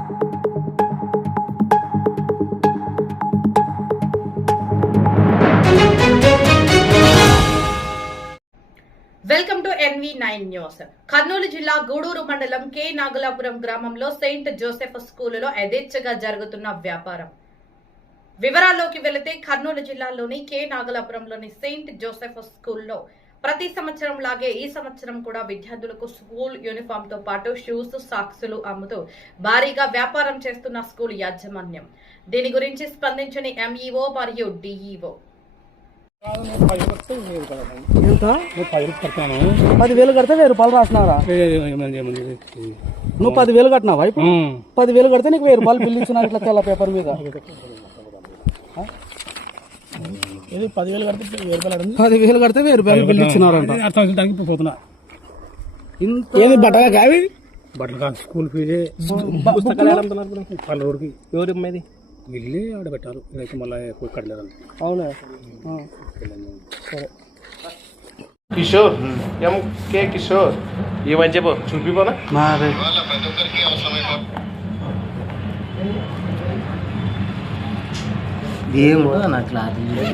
Welcome to NV9 news. Kurnool జిల్లా గూడూరు మండలం K Nagalapuram గ్రామంలో సెయింట్ జోసెఫ్ స్కూలులో యథేచ్ఛగా జరుగుతున్న వ్యాపారం. వివరాల్లోకి వెళితే కర్నూలు జిల్లాలోని కె నాగలాపురంలోని సెయింట్ జోసెఫ్ స్కూల్లో ప్రతి సంవత్సరం లాగే ఈ సంవత్సరం కూడా విద్యార్థులకు స్కూల్ యూనిఫామ్ తో పాటు షూస్, సాక్సులు అమ్ముతూ భారీగా వ్యాపారం చేస్తున్న స్కూల్ యాజమాన్యం. దీని గురించి స్పందించిన MEO మరియు DEO 10,000 కడితే 1,000 రూపాయలు రాసినారా? నువ్వు 10,000 కట్టినావా? ఇప్పుడు 10,000 కడితే నీకు 1,000 రూపాయలు బిల్లు ఇచ్చినారు ఇట్లా తెల్ల పేపర్ మీద. 10,000 కడితే 10,000 కడితే 1,000 రూపాయలు బిల్లు ఇచ్చినారంట. అర్థం పోతున్నా. ఏది బట్టలు కావి? బట్టలు కాదు, స్కూల్ ఫీజే. పల్లెకి ఎవరి అమ్మాయిది? వెళ్ళి ఆడ పెట్టారు. ఇదైతే మళ్ళీ కట్టలేదండి. అవునా? సరే. కిషోర్ MK కిషోర్ ఏమని చెప్పు చూపిపోనా?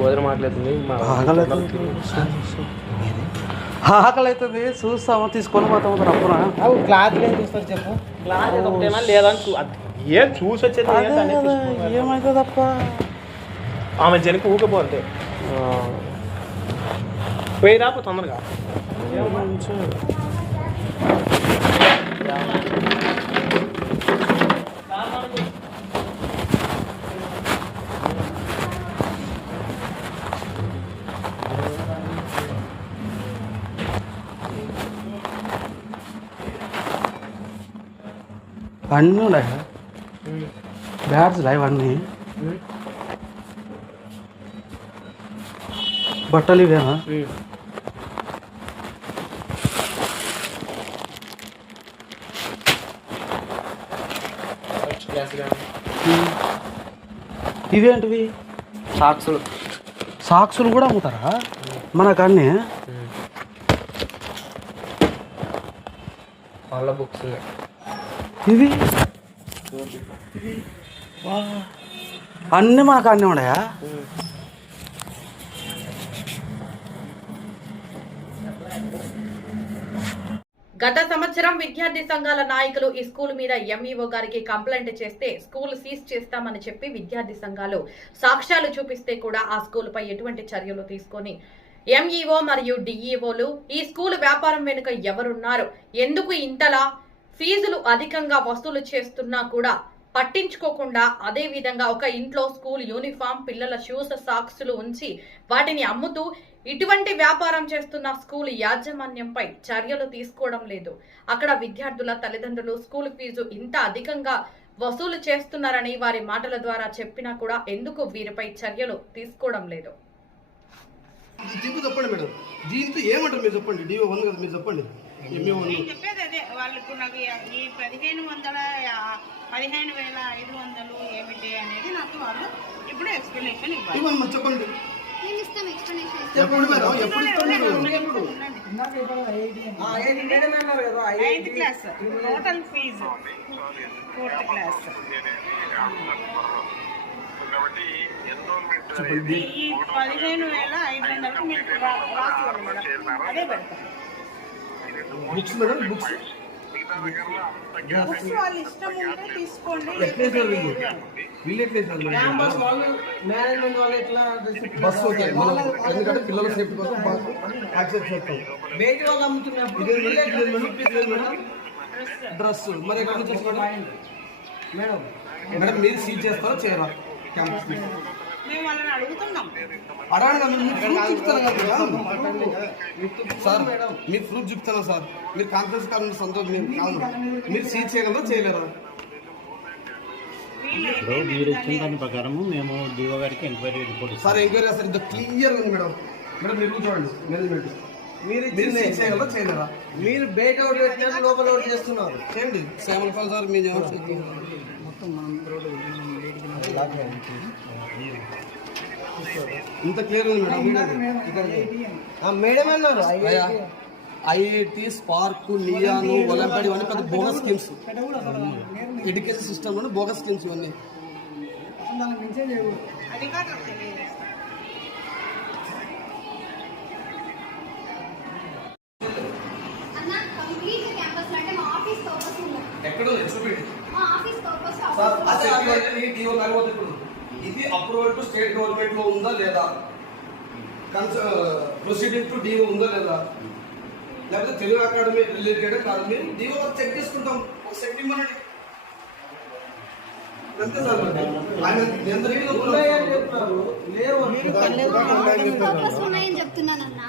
భోజనం మాట్లాడుతుంది, ఆకలి అవుతుంది, చూస్తాము తీసుకొని పోతాము. తప్పునా క్లాత్ ఏం చూస్తారు చెప్పు? క్లాత్ ఒకటేనా లేదా ఏం చూసి వచ్చేది ఏమైతే తప్ప ఆమె జనకి ఊకపోతే పోయి రాపు తొందరగా. అన్నీ ఉన్నాయి బ్యాట్స్ ఇవన్నీ. బట్టలు ఇవేనా? ఇవేంటివి? సాక్సులు కూడా అమ్ముతారా మనకన్నీ? వాళ్ళ బుక్స్ ఇవి అన్నీ మనకు అన్నీ ఉన్నాయా? గత సంవత్సరం విద్యార్థి సంఘాల నాయకులు ఈ స్కూల్ మీద MEO గారికి కంప్లైంట్ చేస్తే స్కూల్ సీజ్ చేస్తామని చెప్పి విద్యార్థి సంఘాలు సాక్ష్యాలు చూపిస్తే కూడా ఆ స్కూల్ పై ఎటువంటి చర్యలు తీసుకొని MEO మరియు DEOలు ఈ స్కూల్ వ్యాపారం వెనుక ఎవరున్నారు, ఎందుకు ఇంతలా ఫీజులు అధికంగా వసూలు చేస్తున్నా కూడా పట్టించుకోకుండా అదే విధంగా ఒక ఇంట్లో స్కూల్ యూనిఫామ్, పిల్లల షూస్, సాక్సులు ఉంచి వాటిని అమ్ముతూ ఇటువంటి వ్యాపారం చేస్తున్న స్కూల్ యాజమాన్యంపై చర్యలు తీసుకోవడం లేదు. అక్కడ విద్యార్థుల తల్లిదండ్రులు స్కూల్ ఫీజు ఇంత అధికంగా వసూలు చేస్తున్నారని వారి మాటల ద్వారా చెప్పినా కూడా ఎందుకు వీరిపై చర్యలు తీసుకోవడం లేదు. చెప్పండి మేడం, దీంతో ఏమంటారు మీరు చెప్పండి. DO1 కదా మీరు చెప్పండి. చెప్పేది అదే వాళ్ళకు నాకు ఈ 15,500 ఏమిటి అనేది నాకు వాళ్ళు ఇప్పుడు ఎక్స్ప్లెనేషన్ ఇవ్వాలి. చెప్పండి. Eighth class total fees 4th class. ఈ 15,500 మీకు రాసి అదే పెడతాం. బుక్స్ మేడం, బుక్స్ వాళ్ళ ఇష్టం ఉంటే తీసుకోండి. బస్ ఓకే, ఎందుకంటే పిల్లల సేఫ్టీ కోసం యాక్సెస్ చేస్తాం. డ్రెస్ మరి ఎక్కడ నుంచి మేడం? మేడం మీరు సీజ్ చేస్తారా చేయరా? క్యాంపస్ మేము వాళ్ళని అడుగుతున్నాం. అడగండి, మీరు ప్రూఫ్ చూపుతారు కదా సార్. మీరు ప్రూఫ్ చూపుతారా సార్? మీరు కాన్ఫరెన్స్ కాల్ సంతోషం మేము కాదు. మీరు సీజ్ చేయగలరా చేయలేరా? మీరు ఇచ్చిన దాని ప్రకారం మేము DO గారికి enquiry report sir enquiry sir ఇంత క్లియర్ ఉంది మేడం. మేడం మీరు చూడండి మేనేజ్మెంట్ మీరు సీజ్ చేయగలరా చేయలేరా? మీరు బయట అవుట్ పెట్టినట్టు లోపల అవుట్ చేస్తున్నారు. చేయండి శ్యామల్ పాల్ సార్ మీ మొత్తం ఇంత క్లియర్ ఉంది మేడం. మేడం అన్నారు IIT, స్పార్క్, నియాను, ఒలింపియాడ్ ఇవన్నీ పెద్ద బోనస్ స్కీమ్స్. ఎడ్యుకేషన్ సిస్టంలో బోగస్ స్కీమ్స్ ఇవన్నీ. అధికారులకు తెలియజేస్తాం. అన్న కంప్లీట్ క్యాంపస్ అంటే మా ఆఫీస్ పర్పస్ ఉంది. ఎక్కడో చూపిండి మా ఆఫీస్ పర్పస్ సార్. డిఓ కాకపోతే ఇప్పుడు ఇది అప్రూవల్ టు స్టేట్ గవర్నమెంట్ లో ఉందా లేదా, ప్రొసీడింగ్ టు డిఓ ఉందా లేదా, లేకపోతే తెలుగు అకాడమీ రిలేటెడ్ కాదు, మేము డిఓ చెక్ చేసుకుంటాం. ఒక సెట్ ఇవ్వనండి అంతే సార్. ఆయన పర్పస్ ఉన్నాయని చెప్తున్నానన్నా.